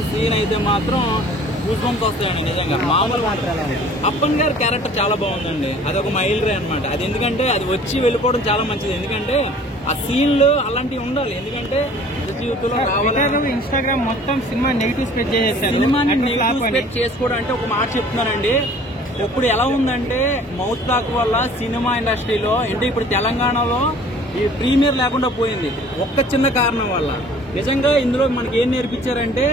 Scene అయితే మాత్రం goose bumps వస్తాయండి నిజంగా. మామూలుగా అప్పన్ గారి క్యారెక్టర్ చాలా బాగుందండి. అదొక మైల్ రే అనమాట. అది ఎందుకంటే అది వచ్చి వెళ్ళిపోవడం చాలా మంచిది. ఎందుకంటే ఆ సీన్లు అలాంటివి ఉండాలి. ఎందుకంటే జీవితంలో రావాలి. ఇన్స్టాగ్రామ్ మొత్తం సినిమా నెగిటివ్ స్ప్రెడ్ చేసేసారు. సినిమాని నెగిటివ్ స్ప్రెడ్ చేసుకోవడం అంటే ఒక మాట చెప్తున్నానండి. ఇప్పుడు ఎలా ఉందంటే మౌత్ టాక్ వల్ల సినిమా ఇండస్ట్రీలో అంటే ఇప్పుడు తెలంగాణలో ఈ ప్రీమియర్ లేకుండా పోయింది ఒక్క చిన్న కారణం వల్ల. నిజంగా ఇందులో మనకి ఏం నేర్పించారంటే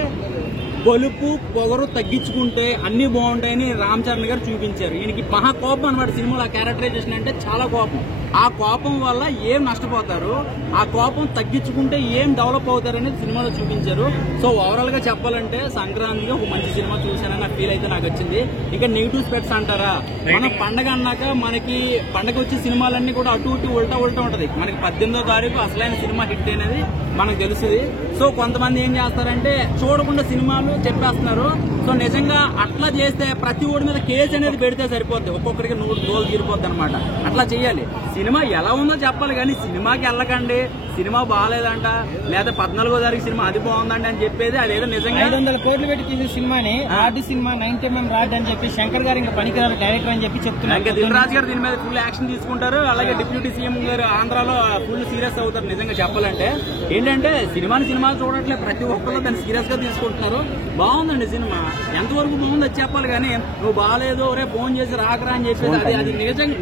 బలుపు పొగరు తగ్గించుకుంటే అన్ని బాగుంటాయని రామ్ చరణ్ గారు చూపించారు. ఈయనకి మహా కోపం అనమాట సినిమాలో. ఆ క్యారెక్టరైజేషన్ అంటే చాలా కోపం. ఆ కోపం వల్ల ఏం నష్టపోతారు, ఆ కోపం తగ్గించుకుంటే ఏం డెవలప్ అవుతారు అనేది సినిమాలో చూపించారు. సో ఓవరాల్ గా చెప్పాలంటే సంక్రాంతికి ఒక మంచి సినిమా చూశానని నాకు ఫీల్ అయితే నాకు వచ్చింది. ఇంకా నెగిటివ్ స్పెక్ట్స్ అంటారా, మనం పండగ అన్నాక మనకి పండగ వచ్చే సినిమాలన్నీ కూడా అటు ఇటు ఉల్టా ఉంటది. మనకి 18వ తారీఖు అసలైన సినిమా హిట్ అనేది మనకు తెలుస్తుంది. సో కొంతమంది ఏం చేస్తారంటే చూడకుండా సినిమాలు చెప్పేస్తున్నారు. సో నిజంగా అట్లా చేస్తే ప్రతి ఓడి మీద కేసు అనేది పెడితే సరిపోద్ది. ఒక్కొక్కరికి 100 రోజులు తీరిపోద్ది అనమాట. అట్లా చెయ్యాలి. సినిమా ఎలా ఉందో చెప్పాలి కానీ సినిమాకి వెళ్ళకండి సినిమా బాగాలేదంట లేదా 14వ తారీఖు సినిమా అది బాగుందండి అని చెప్పేది అదేదో నిజంగా 500 కోట్లు పెట్టి తీసిన సినిమాని రాడ్ సినిమా 90mm రాడ్ అని చెప్పి శంకర్ గారు ఇంకా పనికిరారు డైరెక్టర్ అని చెప్పి చెప్తున్నారు. ఇంకా దిల్ రాజు గారు దీని మీద ఫుల్ యాక్షన్ తీసుకుంటారు. అలాగే డిప్యూటీ సీఎం గారు ఆంధ్రాలో ఫుల్ సీరియస్ అవుతారు. నిజంగా చెప్పాలంటే ఏంటంటే సినిమాని చూడట్లే ప్రతి ఒక్కరు దాన్ని సీరియస్ గా తీసుకుంటున్నారు. బాగుందండి సినిమా. ఎంతవరకు బాగుంది అది చెప్పాలి కానీ నువ్వు బాగాలేదు రే ఫోన్ చేసి రాకరా అని చెప్పేసి అది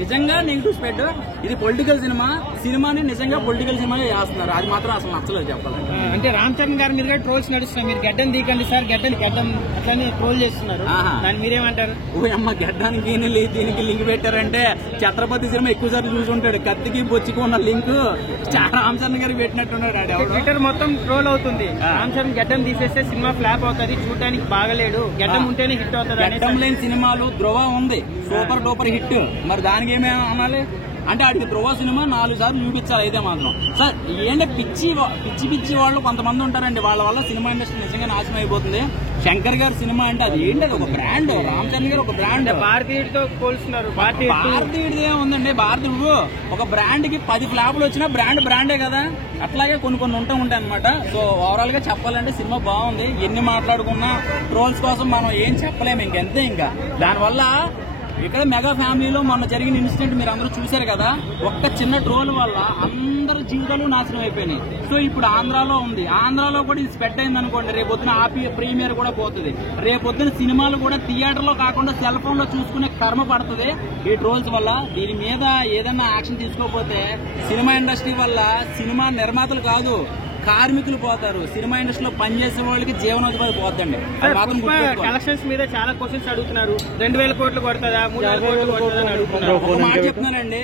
నిజంగా నెగిటివ్ స్ప్రెడ్. ఇది పొలిటికల్ సినిమాని నిజంగా పొలిటికల్ సినిమా చేస్తున్నారు. అది మాత్రం అసలు నచ్చలేదు చెప్పాలంటే. అంటే రామ్ చరణ్ గారి మీద ట్రోల్స్ నడుస్తున్నాయి. మీరు గడ్డం తీకండి సార్ గడ్డం అట్లనే ట్రోల్ చేస్తున్నారు. దాన్ని మీరేమంటారు? ఓ అమ్మ గడ్డానికి దీనికి లింక్ పెట్టారంటే ఛత్రపతి సినిమా ఎక్కువ సార్లు చూసుంటాడు. కత్తికి బొచ్చికి ఉన్న లింక్ రామ్ చరణ్ గారికి పెట్టినట్టున్నాడు. ట్విట్టర్ మొత్తం ట్రోల్ అవుతుంది. రామ్ చరణ్ గడ్డం తీసేస్తే సినిమా ఫ్లాప్ అవుతుంది, చూడడానికి బాగలేడు, గడ్డం ఉంటేనే హిట్ అవుతుంది. గడ్డం లేని సినిమాలు ధ్రువ ఉంది సూపర్ డూపర్ హిట్. మరి దానికి ఏమేమి అనాలి అంటే వాడికి ధ్రువ సినిమా 4 సార్లు చూపించాలి అయితే మాత్రం. సార్ ఏంటంటే పిచ్చి వాళ్ళు కొంతమంది ఉంటారండి. వాళ్ళ వల్ల సినిమా ఇండస్ట్రీ నిజంగా నాశనం అయిపోతుంది. శంకర్ గారి సినిమా అంటే అది ఏంటి, అది ఒక బ్రాండ్. రామ్ చరణ్ గారు ఒక బ్రాండ్. భారతీయుడితో పోల్చున్నారు. భారతీయుడిదే ఉందండి. భారతీయుడు ఒక బ్రాండ్ కి 10 ఫ్లాపులు వచ్చినా బ్రాండే కదా. అట్లాగే కొన్ని ఉంటాయి అనమాట. సో ఓవరాల్ గా చెప్పాలంటే సినిమా బాగుంది. ఎన్ని మాట్లాడుకున్నా ట్రోల్స్ కోసం మనం ఏం చెప్పలేము. ఇంకెంతే. ఇంకా దానివల్ల ఇక్కడ మెగా ఫ్యామిలీలో మొన్న జరిగిన ఇన్సిడెంట్ మీరు అందరూ చూశారు కదా. ఒక్క చిన్న ట్రోల్ వల్ల అందరి జీవితాలు నాశనం అయిపోయినాయి. సో ఇప్పుడు ఆంధ్రాలో ఉంది. ఆంధ్రాలో కూడా ఇది స్ప్రెడ్ అయింది అనుకోండి, రేపొద్దున ప్రీమియర్ కూడా పోతుంది. రేపొద్దున సినిమాలు కూడా థియేటర్ లో కాకుండా సెల్ ఫోన్ లో చూసుకునే కర్మ పడుతుంది ఈ ట్రోల్స్ వల్ల. దీని మీద ఏదైనా యాక్షన్ తీసుకోకపోతే సినిమా ఇండస్ట్రీ వల్ల సినిమా నిర్మాతలు కాదు కార్మికులు పోతారు. సినిమా ఇండస్ట్రీలో పనిచేసే వాళ్ళకి జీవనోపాధి పోద్దండి. కలెక్షన్స్ మీద చాలా క్వశ్చన్స్ అడుగుతున్నారు. 2000 కోట్లు కొడుతుందా 3000 కోట్లు కొడుతుందని అడుగుతున్నారు. ఒక మాట చెప్తున్నానండి,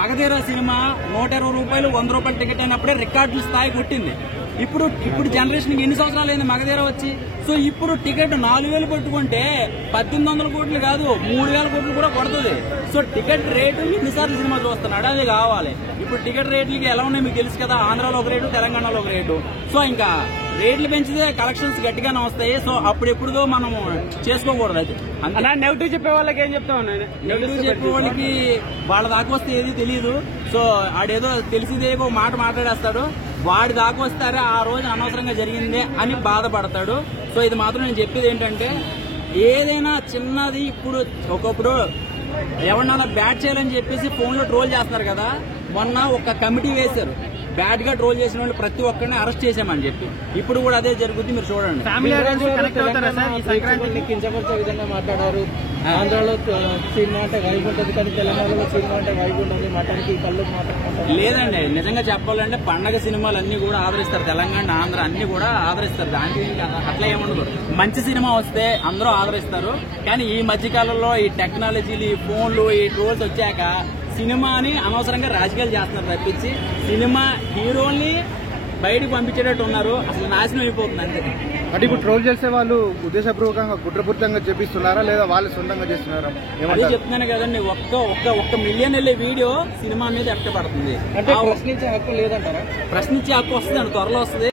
మగధీర సినిమా 120 రూపాయలు 100 రూపాయలు టికెట్ అయినప్పుడే రికార్డుల స్థాయి కొట్టింది. ఇప్పుడు జనరేషన్ ఎన్ని సంవత్సరాలు అయింది మగధీర వచ్చి. సో ఇప్పుడు టికెట్ 4000 పెట్టుకుంటే 1800 కోట్లు కాదు 3000 కోట్లు కూడా కొడుతుంది. సో టికెట్ రేటు ఎన్నిసార్లు సినిమా చూస్తున్నాడు అది కావాలి. ఇప్పుడు టికెట్ రేట్లకి ఎలా ఉన్నాయి మీకు తెలుసు కదా. ఆంధ్రాలో ఒక రేటు, తెలంగాణలో ఒక రేటు. సో ఇంకా రేట్లు పెంచితే కలెక్షన్స్ గట్టిగానే వస్తాయి. సో అప్పుడెప్పుడుదో మనం చేసుకోకూడదు. అది అలా నెగిటివ్ చెప్పే వాళ్ళకి ఏం చెప్తా ఉన్నాను. నెగిటివ్ చెప్పే వాళ్ళకి వాళ్ళ దాకా వస్తే ఏది తెలియదు. సో ఆడేదో తెలిసిదేదో మాట మాట్లాడేస్తాడు. వాడి దాకా వస్తారే ఆ రోజు అనవసరంగా జరిగిందే అని బాధపడతాడు. సో ఇది మాత్రం నేను చెప్పేది ఏంటంటే ఏదైనా చిన్నది ఇప్పుడు ఒకప్పుడు ఎవరినైనా బ్యాట్ చేయాలని చెప్పేసి ఫోన్ లో ట్రోల్ చేస్తున్నారు కదా. మొన్న ఒక కమిటీ వేశారు బ్యాడ్ గా ట్రోల్ చేసిన వాళ్ళు ప్రతి ఒక్కరిని అరెస్ట్ చేసామని చెప్పి. ఇప్పుడు కూడా అదే జరుగుతుంది. మీరు చూడండి. సంక్రాంతిని కించపరిచే విధంగా మాట్లాడారు. ఆంధ్రాలో సినిమా అంటే వైబ్ ఉంటుంది కానీ తెలంగాణలో సినిమా అంటే వైబ్ ఉంటుంది. మటన్కి కళ్ళు మాట్లాడుకుంటారు. లేదండి నిజంగా చెప్పాలంటే పండగ సినిమాలు కూడా ఆదరిస్తారు. తెలంగాణ ఆంధ్ర అన్ని కూడా ఆదరిస్తారు. దానికి అట్లా ఏముండదు. మంచి సినిమా వస్తే అందరూ ఆదరిస్తారు. కానీ ఈ మధ్యకాలంలో ఈ టెక్నాలజీలు ఈ ఫోన్లు ఈ ట్రోల్స్ వచ్చాక సినిమాని అనవసరంగా రాజకీయాలు చేస్తున్నారు తప్పించి సినిమా హీరోల్ని బయటకు పంపించేటట్టు ఉన్నారు. అసలు నాశనం అయిపోతుంది అంతే. అంటే ఇప్పుడు ట్రోల్ చేసే వాళ్ళు ఉద్దేశపూర్వకంగా కుట్రపూరితంగా చెప్పిస్తున్నారా లేదా వాళ్ళు సొంతంగా చేస్తున్నారా? అదే చెప్తున్నాను కదండి. ఒక్క మిలియన్ వెళ్ళే వీడియో సినిమా మీద ఎట్టబడుతుంది. అంటే ప్రశ్నించే హక్కు లేదంటారా? ప్రశ్నించే హక్కు వస్తుంది త్వరలో వస్తుంది.